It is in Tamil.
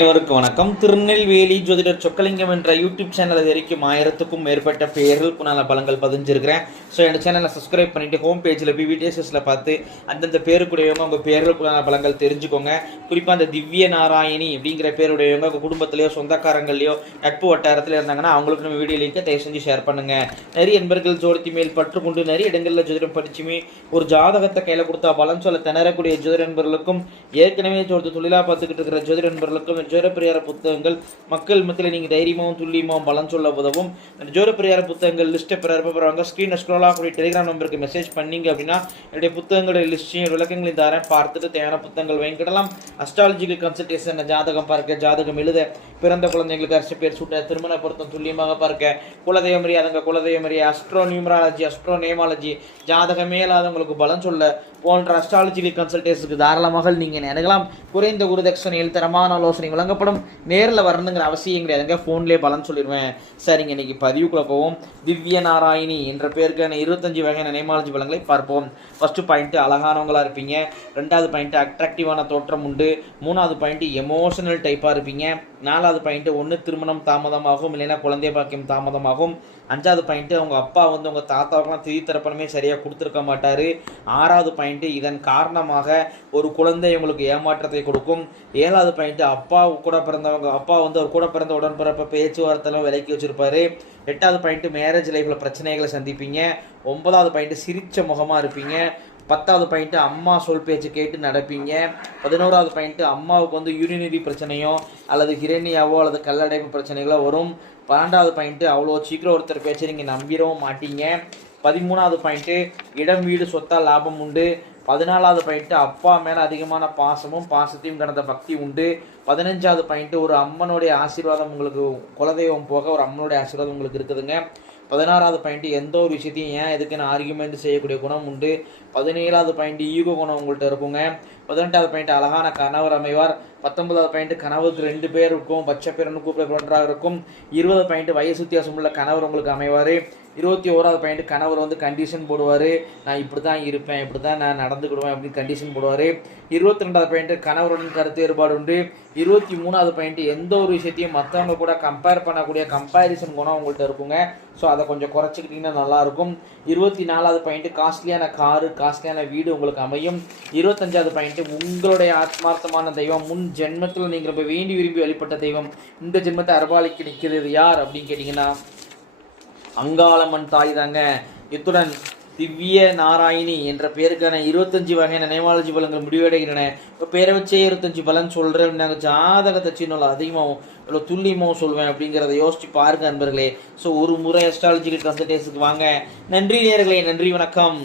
அனைவருக்கும் வணக்கம். திருநெல்வேலி ஜோதிடர் சொக்கலிங்கம் என்ற யூடியூப் சேனல் வரைக்கும் 1000க்கும் மேற்பட்ட பேர்களுக்குனால பலங்கள் பதிஞ்சிருக்கிறேன். ஸோ என் சேனலை சப்ஸ்கிரைப் பண்ணிட்டு ஹோம் பேஜில் பிவிடிஎஸ்எஸ்ல பார்த்து அந்தந்த பேருக்குடையவங்க உங்கள் பேர்களுக்குனால பலங்கள் தெரிஞ்சுக்கோங்க. குறிப்பாக அந்த திவ்ய நாராயணி அப்படிங்கிற பேருடையவங்க உங்கள் குடும்பத்திலேயோ சொந்தக்காரங்களையோ நட்பு வட்டாரத்தில் இருந்தாங்கன்னா அவங்களுக்கு நம்ம வீடியோ லிங்கை தயவு செஞ்சு ஷேர் பண்ணுங்க. நிறைய நண்பர்கள் ஜோதித்தி மேல் பற்றுக்கொண்டு நிறைய இடங்களில் ஜோதிடம் படிச்சுமே ஒரு ஜாதகத்தை கையில் கொடுத்தா பலன் சொல்ல திணறக்கூடிய ஜோதிட நண்பர்களுக்கும் ஏற்கனவே ஜோதி தொழிலாக பார்த்துக்கிட்டு இருக்கிற ஜோதிட நண்பர்களுக்கும் ஜோதிடப்பிரியார புத்தகங்கள் மக்கள் மத்தியில் நீங்கள் தைரியமாகவும் துல்லியமாகவும் பலன் சொல்ல உதவும். ஜோதிடப்பிரியார புத்தகங்கள் லிஸ்ட்டை பெறப்போகிறாங்க. ஸ்க்ரீனை ஸ்க்ரோல் ஆகக்கூடிய டெலிகிராம் நம்பருக்கு மெசேஜ் பண்ணீங்க அப்படின்னா என்னுடைய புத்தகங்களுடைய லிஸ்ட்டையும் விளக்கங்களையும் தரேன். பார்த்துட்டு தேவையான புத்தகங்கள் வாங்கிக்கிடலாம். அஸ்ட்ராலஜிக்கல் கன்சல்டேஷன், ஜாதகம் பார்க்க, ஜாதகம் எழுத, பிறந்த குழந்தைங்களுக்கு அரசு பேர் சூட்ட, திருமண பொருத்தம் துல்லியமாக பார்க்க, குலதெய்வம் அறியாதவங்க குலதெய்வம் அறிய, அஸ்ட்ரோ நியூமராலஜி, அஸ்ட்ரோ நேமாலஜி, ஜாதகமே இல்லாதவங்களுக்கு பலன் சொல்ல போன்ற அஸ்ட்ராலஜிக்கல் கன்சல்டேஷனுக்கு தாராளமாக நீங்கள் நினைக்கலாம். குறைந்த குருதட்சணையில் தரமான ஆலோசனை வழங்கப்படும். நேரில் வரணுங்கிற அவசியம் கிடையாதுங்க, ஃபோன்லேயே பலன் சொல்லிடுவேன். சரிங்க, இன்னைக்கு பதிவுக்குள்ள போவோம். திவ்ய நாராயணி என்ற பேருக்கான 25 வகையான நேமாலஜி பலன்களை பார்ப்போம். ஃபர்ஸ்ட் பாயிண்ட் அழகானவங்களா இருப்பீங்க. ரெண்டாவது பாயிண்ட் அட்ராக்டிவான தோற்றம் உண்டு. மூணாவது பாயிண்ட் எமோஷனல் டைப்பாக இருப்பீங்க. நாலாவது பாயிண்ட் ஒன்று திருமணம் தாமதமாகும், இல்லைன்னா குழந்தை பாக்கியம் தாமதமாகும். அஞ்சாவது பாயிண்ட் அவங்க அப்பா உங்கள் தாத்தாவுக்குலாம் திதி தரப்பணமே சரியாக கொடுத்துருக்க மாட்டார். ஆறாவது பாயிண்ட் இதன் காரணமாக ஒரு குழந்தை உங்களுக்கு ஏமாற்றத்தை கொடுக்கும். ஏழாவது பாயிண்ட் அப்பா கூட பிறந்தவங்க ஒரு கூட பிறந்த உடன்பிறப்ப பேச்சுவார்த்தைலாம் விலக்கி வச்சிருப்பாரு. எட்டாவது பாயிண்ட் மேரேஜ் லைஃப்பில் பிரச்சனைகளை சந்திப்பீங்க. ஒன்பதாவது பாயிண்ட் சிரிச்ச முகமாக இருப்பீங்க. பத்தாவது பாயிண்ட் அம்மா சொல் பேச்சு கேட்டு நடப்பீங்க. 11வது பாயிண்ட் அம்மாவுக்கு யூரினரி பிரச்சனையோ அல்லது ஹிரண்யாவோ அல்லது கல்லடைப்பு பிரச்சனைகளோ வரும். 12வது பாயிண்ட் அவ்வளோ சீக்கிரம் ஒருத்தர் பேச்சு நீங்கள் நம்பிடவும் மாட்டீங்க. 13வது பாயிண்ட்டு இடம் வீடு சொத்தா லாபம் உண்டு. 14வது பாயிண்ட்டு அப்பா மேலே அதிகமான பாசத்தையும் கடந்த பக்தி உண்டு. 15வது பாயிண்ட்டு ஒரு அம்மனுடைய ஆசீர்வாதம் உங்களுக்கு, குலதெய்வம் போக ஒரு அம்மனுடைய ஆசீர்வாதம் உங்களுக்கு இருக்குதுங்க. 16வது பாயிண்ட் எந்த ஒரு விஷயத்தையும் ஏன் எதுக்குன்னு ஆர்கியூமெண்ட் செய்யக்கூடிய குணம் உண்டு. 17வது பாயிண்ட் ஈகோ குணம் உங்கள்கிட்ட இருக்குங்க. 18வது பாயிண்ட் அழகான கணவர் அமைவார். 19வது பாயிண்ட் கணவருக்கு 2 பேர் இருக்கும், பச்சை பேரன்னு கூப்பிடப்படுறாக இருக்கும். 20வது பாயிண்ட் வயசு வித்தியாசம் உள்ள கணவர் உங்களுக்கு அமைவார். 21வது பாயிண்ட் கணவர் கண்டிஷன் போடுவார். நான் இப்படி தான் இருப்பேன், இப்படி தான் நான் நடந்துக்கிடுவேன் அப்படின்னு கண்டிஷன் போடுவார். 22வது பாயிண்ட் கணவருடன் கருத்து வேறுபாடு உண்டு. 23வது பாயிண்ட் எந்த ஒரு விஷயத்தையும் மற்றவங்க கூட கம்பேர் பண்ணக்கூடிய கம்பேரிசன் குணம் உங்கள்கிட்ட இருக்குங்க. ஸோ அதை கொஞ்சம் குறைச்சிக்கிட்டிங்கன்னா நல்லாயிருக்கும். 24வது பாயிண்ட் காஸ்ட்லியான காரு, காஸ்ட்லியான வீடு உங்களுக்கு அமையும். 25வது பாயிண்ட் உங்களுடைய ஆத்மார்த்தமான தெய்வம், முன் ஜென்மத்தில் நீங்கள் ரொம்ப வேண்டி விரும்பி வழிபட்ட தெய்வம் இந்த ஜென்மத்தை அரபாலிக்கு நிற்கிறது யார் அப்படின்னு கேட்டிங்கன்னா அங்காளம்மன் தாய் தாங்க. இத்துடன் திவ்ய நாராயணி என்ற பேருக்கான 25 வகையான நேமாலஜி பலன்கள் முடிவடைகின்றன. இப்போ பேரை வச்சே 25 பலன் சொல்கிறேன். நாங்கள் ஜாதகத்தை சின்ன அதிகமாகவும் இவ்வளோ துல்லியமாகவும் சொல்வேன் அப்படிங்கிறத யோசிச்சு பாருங்க நண்பர்களே. ஸோ ஒரு முறை அஸ்ட்ராலஜிக்கல் கன்சல்டேஷனுக்கு வாங்க. நன்றி நேயர்களே, நன்றி, வணக்கம்.